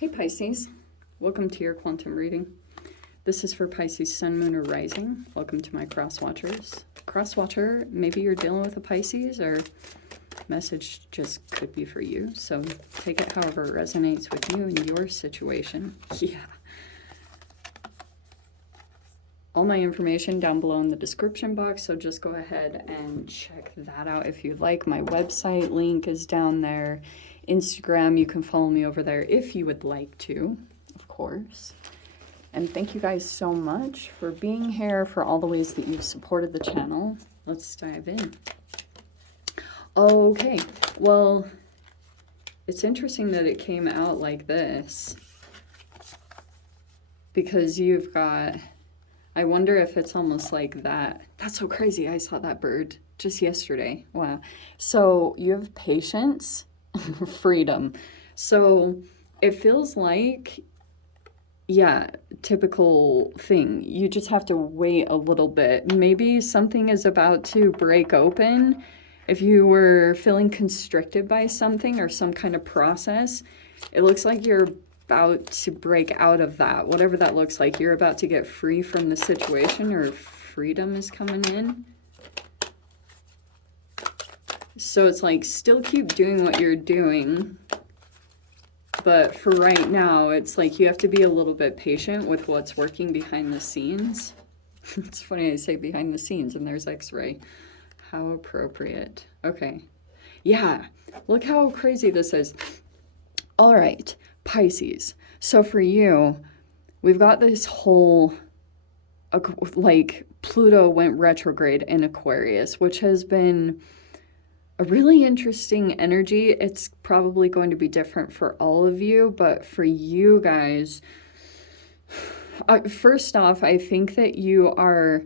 Hey Pisces, welcome to your quantum reading. This is for Pisces Sun, Moon, or Rising. Welcome to my cross-watchers. Cross-watcher, maybe you're dealing with a Pisces, or message just could be for you. So take it however it resonates with you and your situation. Yeah. All my information down below in the description box, so just go ahead and check that out if you'd like. My website link is down there. Instagram, you can follow me over there if you would like to, of course. And thank you guys so much for being here, for all the ways that you've supported the channel. Let's dive in. Okay, well, it's interesting that it came out like this, because you've got, I wonder if it's almost like that. That's so crazy. I saw that bird just yesterday. Wow. So you have patience, freedom. So it feels like, yeah, typical thing. You just have to wait a little bit. Maybe something is about to break open. If you were feeling constricted by something or some kind of process, it looks like you're about to break out of that. Whatever that looks like, you're about to get free from the situation, or freedom is coming in. So it's like, still keep doing what you're doing. But for right now, it's like you have to be a little bit patient with what's working behind the scenes. It's funny I say behind the scenes and there's X-ray. How appropriate. Okay. Yeah. Look how crazy this is. All right. Pisces. So for you, we've got this whole, like, Pluto went retrograde in Aquarius, which has been a really interesting energy. It's probably going to be different for all of you, but for you guys, first off, I think that you are,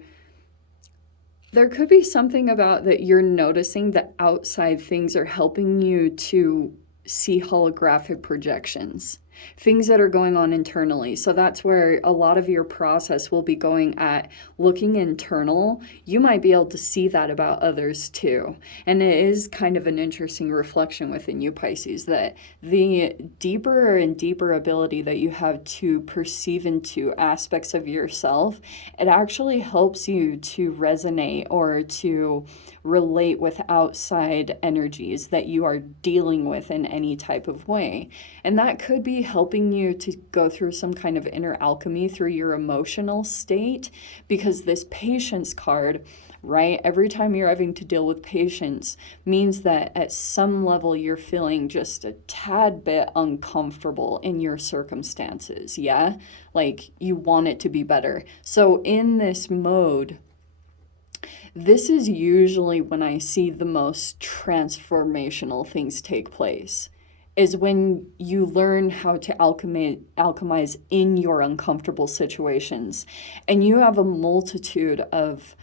there could be something about that you're noticing that outside things are helping you to see holographic projections, things that are going on internally. So that's where a lot of your process will be going at looking internal. You might be able to see that about others too. And it is kind of an interesting reflection within you, Pisces, that the deeper and deeper ability that you have to perceive into aspects of yourself, it actually helps you to resonate or to relate with outside energies that you are dealing with in any type of way. And that could be helping you to go through some kind of inner alchemy through your emotional state, because this patience card, right, every time you're having to deal with patience means that at some level you're feeling just a tad bit uncomfortable in your circumstances. Yeah, like you want it to be better. So in this mode, this is usually when I see the most transformational things take place, is when you learn how to alchemize in your uncomfortable situations. And you have a multitude of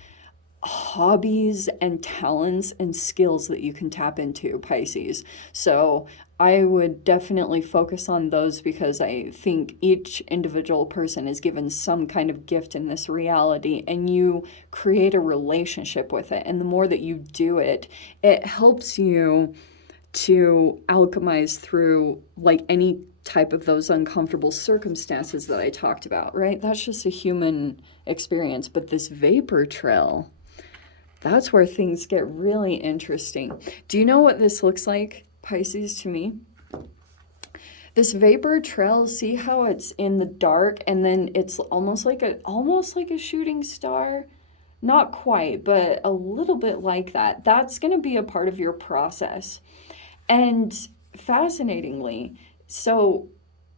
hobbies and talents and skills that you can tap into, Pisces. So I would definitely focus on those, because I think each individual person is given some kind of gift in this reality, and you create a relationship with it. And the more that you do it, it helps you to alchemize through like any type of those uncomfortable circumstances that I talked about, right? That's just a human experience. But this vapor trail, that's where things get really interesting. Do you know what this looks like, Pisces, to me? This vapor trail, see how it's in the dark and then it's almost like a shooting star? Not quite, but a little bit like that. That's going to be a part of your process. And fascinatingly, so,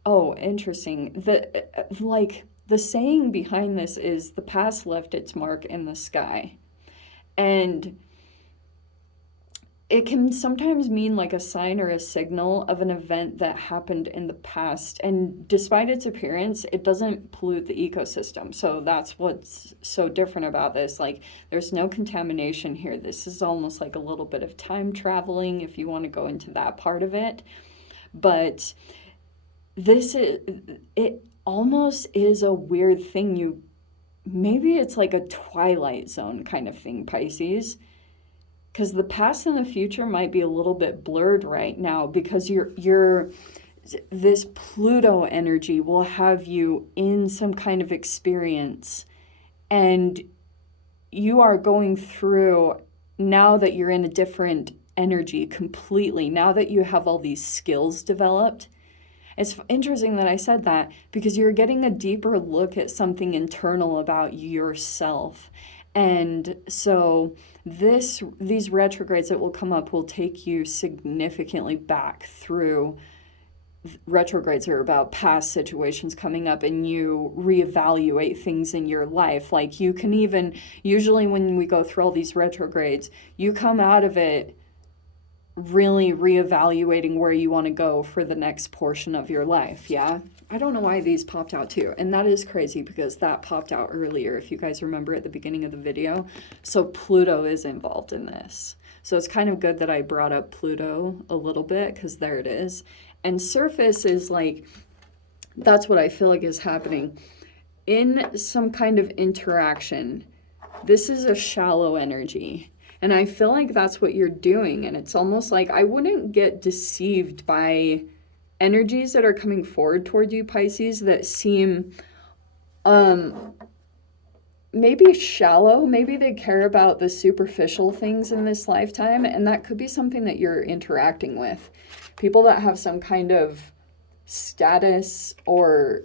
oh, interesting. The saying behind this is the past left its mark in the sky. And it can sometimes mean like a sign or a signal of an event that happened in the past. And despite its appearance, it doesn't pollute the ecosystem. So that's what's so different about this. Like, there's no contamination here. This is almost like a little bit of time traveling, if you want to go into that part of it. But it almost is a weird thing. Maybe it's like a Twilight Zone kind of thing, Pisces. Because the past and the future might be a little bit blurred right now, because you're this Pluto energy will have you in some kind of experience, and you are going through, now that you're in a different energy completely, now that you have all these skills developed. It's interesting that I said that, because you're getting a deeper look at something internal about yourself. And so these retrogrades that will come up will take you significantly back through. Retrogrades are about past situations coming up, and you reevaluate things in your life. Like, you can even, usually when we go through all these retrogrades, you come out of it really reevaluating where you want to go for the next portion of your life. Yeah, I don't know why these popped out too, and that is crazy because that popped out earlier, if you guys remember, at the beginning of the video. So Pluto is involved in this, so it's kind of good that I brought up Pluto a little bit, because there it is. And surface is like, that's what I feel like is happening in some kind of interaction. This is a shallow energy, and I feel like that's what you're doing. And it's almost like, I wouldn't get deceived by energies that are coming forward toward you, Pisces, that seem maybe shallow. Maybe they care about the superficial things in this lifetime, and that could be something that you're interacting with. People that have some kind of status or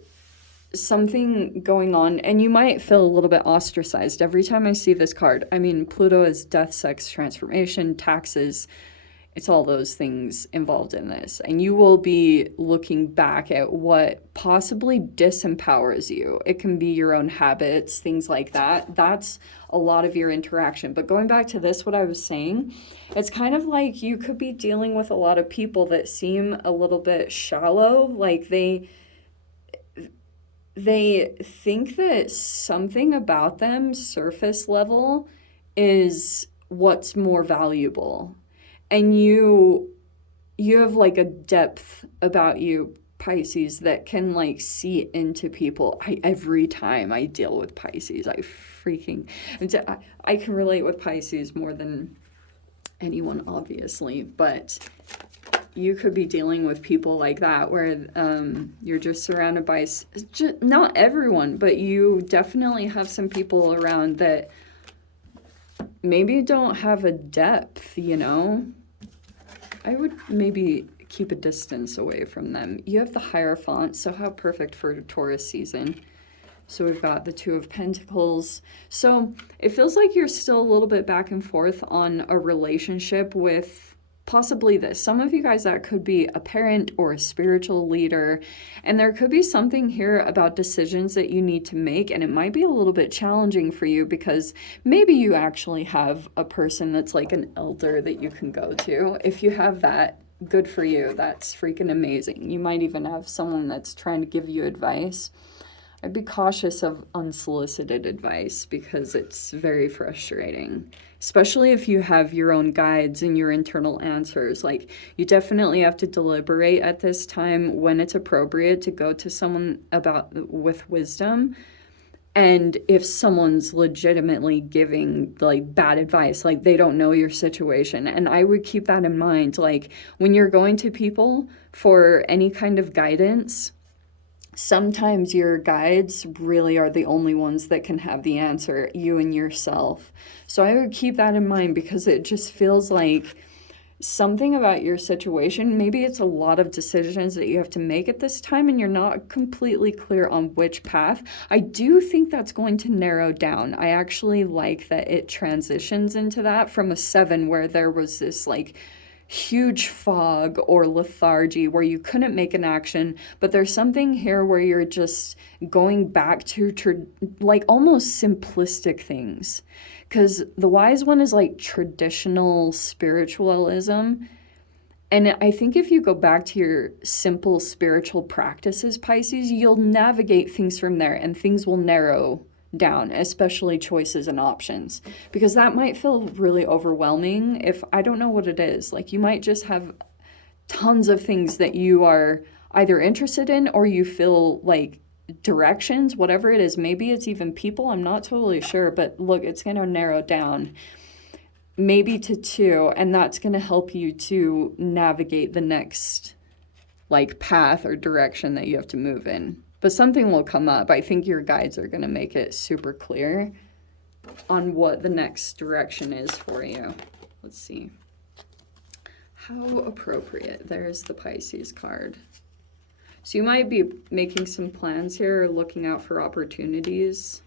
something going on, and you might feel a little bit ostracized every time I see this card. I mean, Pluto is death, sex, transformation, taxes. It's all those things involved in this. And you will be looking back at what possibly disempowers you. It can be your own habits, things like that. That's a lot of your interaction. But going back to this, what I was saying, it's kind of like you could be dealing with a lot of people that seem a little bit shallow. Like they think that something about them, surface level, is what's more valuable. And you have like a depth about you, Pisces, that can like see into people. Every time I deal with Pisces, I can relate with Pisces more than anyone, obviously, but you could be dealing with people like that, where you're just surrounded by, not everyone, but you definitely have some people around that maybe don't have a depth, you know? I would maybe keep a distance away from them. You have the Hierophant, so how perfect for Taurus season. So we've got the Two of Pentacles. So it feels like you're still a little bit back and forth on a relationship with possibly this. Some of you guys, that could be a parent or a spiritual leader. And there could be something here about decisions that you need to make. And it might be a little bit challenging for you, because maybe you actually have a person that's like an elder that you can go to. If you have that, good for you. That's freaking amazing. You might even have someone that's trying to give you advice. I'd be cautious of unsolicited advice, because it's very frustrating, especially if you have your own guides and your internal answers. Like, you definitely have to deliberate at this time when it's appropriate to go to someone with wisdom. And if someone's legitimately giving like bad advice, like they don't know your situation. And I would keep that in mind. Like, when you're going to people for any kind of guidance, sometimes your guides really are the only ones that can have the answer, you and yourself. So I would keep that in mind, because it just feels like something about your situation, maybe it's a lot of decisions that you have to make at this time, and you're not completely clear on which path. I do think that's going to narrow down. I actually like that it transitions into that from a 7, where there was this like huge fog or lethargy where you couldn't make an action. But there's something here where you're just going back to like almost simplistic things, because the wise one is like traditional spiritualism. And I think if you go back to your simple spiritual practices, Pisces, you'll navigate things from there, and things will narrow down, especially choices and options, because that might feel really overwhelming. If I don't know what it is, like you might just have tons of things that you are either interested in, or you feel like directions, whatever it is. Maybe it's even people, I'm not totally sure, but look, it's going to narrow down maybe to 2, and that's going to help you to navigate the next like path or direction that you have to move in. But something will come up. I think your guides are going to make it super clear on what the next direction is for you. Let's see. How appropriate. There's the Pisces card. So you might be making some plans here, or looking out for opportunities.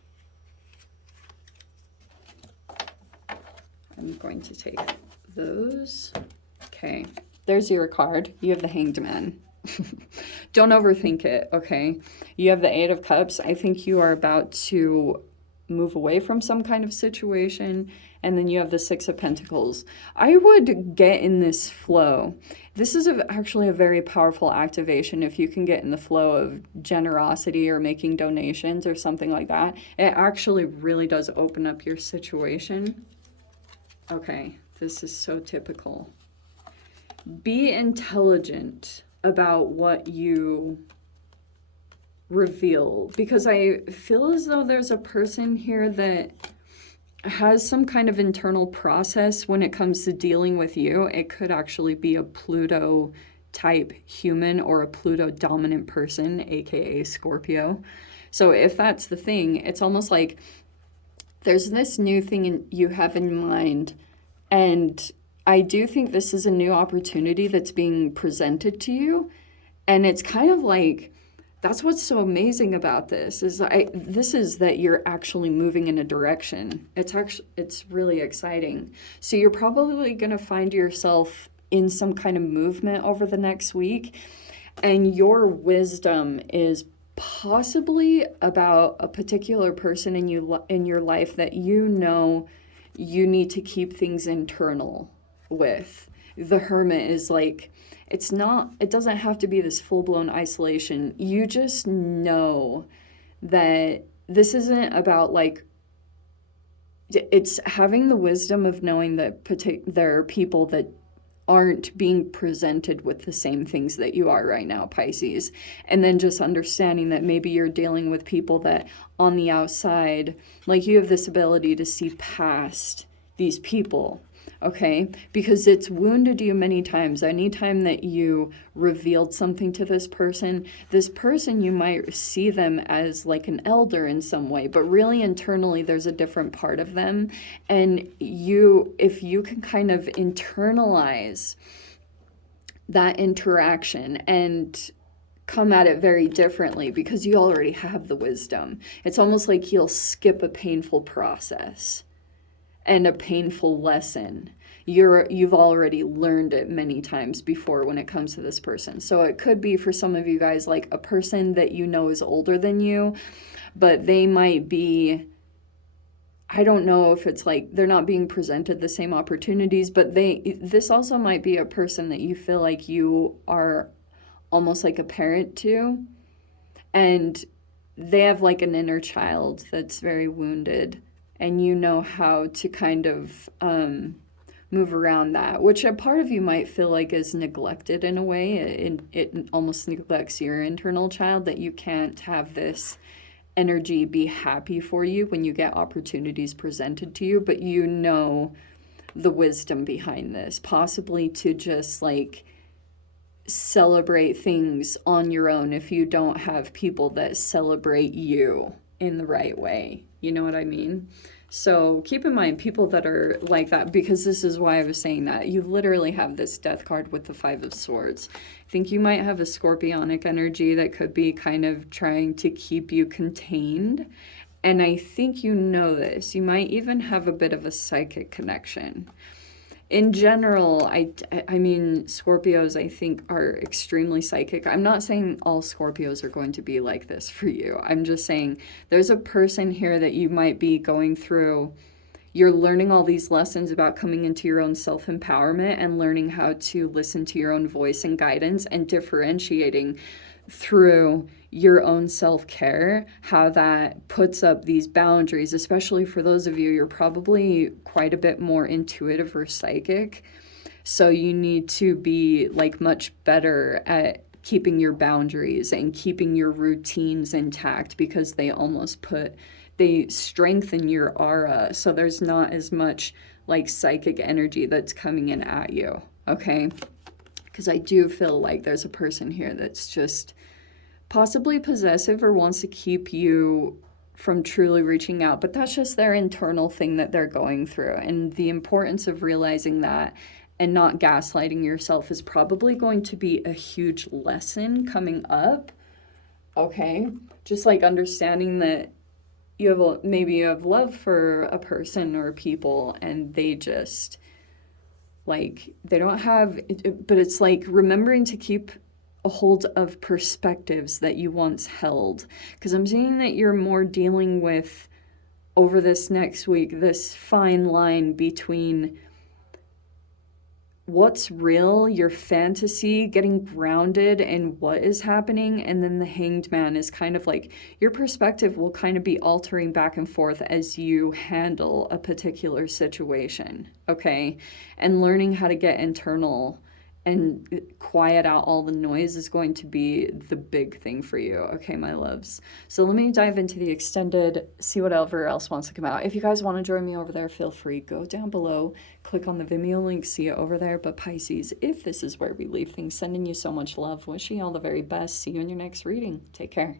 I'm going to take those. Okay, there's your card. You have the Hanged Man. Don't overthink it, okay? You have the Eight of Cups. I think you are about to move away from some kind of situation. And then you have the Six of Pentacles. I would get in this flow. This is actually a very powerful activation if you can get in the flow of generosity or making donations or something like that. It actually really does open up your situation. Okay, this is so typical. Be intelligent about what you reveal, because I feel as though there's a person here that has some kind of internal process when it comes to dealing with you. It could actually be a Pluto type human or a Pluto dominant person, aka Scorpio. So if that's the thing, it's almost like there's this new thing you have in mind, and I do think this is a new opportunity that's being presented to you. And it's kind of like, that's what's so amazing about this, is this is that you're actually moving in a direction. It's really exciting. So you're probably going to find yourself in some kind of movement over the next week, and your wisdom is possibly about a particular person in your life that you know you need to keep things internal with. The Hermit is like, it doesn't have to be this full-blown isolation. You just know that this isn't about like, it's having the wisdom of knowing that there are people that aren't being presented with the same things that you are right now, Pisces. And then just understanding that maybe you're dealing with people that on the outside, like you have this ability to see past these people. Okay, because it's wounded you many times. Anytime that you revealed something to this person, you might see them as like an elder in some way, but really internally there's a different part of them. And if you can kind of internalize that interaction and come at it very differently, because you already have the wisdom. It's almost like you'll skip a painful process and a painful lesson. You've already learned it many times before when it comes to this person. So it could be for some of you guys like a person that you know is older than you, but they might be, I don't know if it's like they're not being presented the same opportunities, but this also might be a person that you feel like you are almost like a parent to, and they have like an inner child that's very wounded, and you know how to kind of move around that, which a part of you might feel like is neglected in a way. It almost neglects your internal child, that you can't have this energy be happy for you when you get opportunities presented to you, but you know the wisdom behind this, possibly to just like celebrate things on your own if you don't have people that celebrate you in the right way. You know what I mean? So keep in mind people that are like that, because this is why I was saying that. You literally have this Death card with the Five of Swords. I think you might have a scorpionic energy that could be kind of trying to keep you contained. And I think you know this. You might even have a bit of a psychic connection. In general, I mean, Scorpios, I think, are extremely psychic. I'm not saying all Scorpios are going to be like this for you. I'm just saying there's a person here that you might be going through. You're learning all these lessons about coming into your own self-empowerment and learning how to listen to your own voice and guidance, and differentiating through your own self-care, how that puts up these boundaries, especially for those of you, you're probably quite a bit more intuitive or psychic. So you need to be like much better at keeping your boundaries and keeping your routines intact, because they strengthen your aura. So there's not as much like psychic energy that's coming in at you. Okay. Because I do feel like there's a person here that's just possibly possessive or wants to keep you from truly reaching out, but that's just their internal thing that they're going through. And the importance of realizing that and not gaslighting yourself is probably going to be a huge lesson coming up. Okay, just like understanding that maybe you have love for a person or people, and they just like they don't have it, but it's like remembering to keep a hold of perspectives that you once held, because I'm seeing that you're more dealing with over this next week this fine line between what's real, your fantasy, getting grounded in what is happening, and then the Hanged Man is kind of like your perspective will kind of be altering back and forth as you handle a particular situation, okay? And learning how to get internal and quiet out all the noise is going to be the big thing for you, okay, my loves? So let me dive into the extended, see whatever else wants to come out. If you guys want to join me over there, feel free. Go down below, click on the Vimeo link, see it over there. But Pisces, if this is where we leave things, sending you so much love, wishing you all the very best. See you in your next reading. Take care.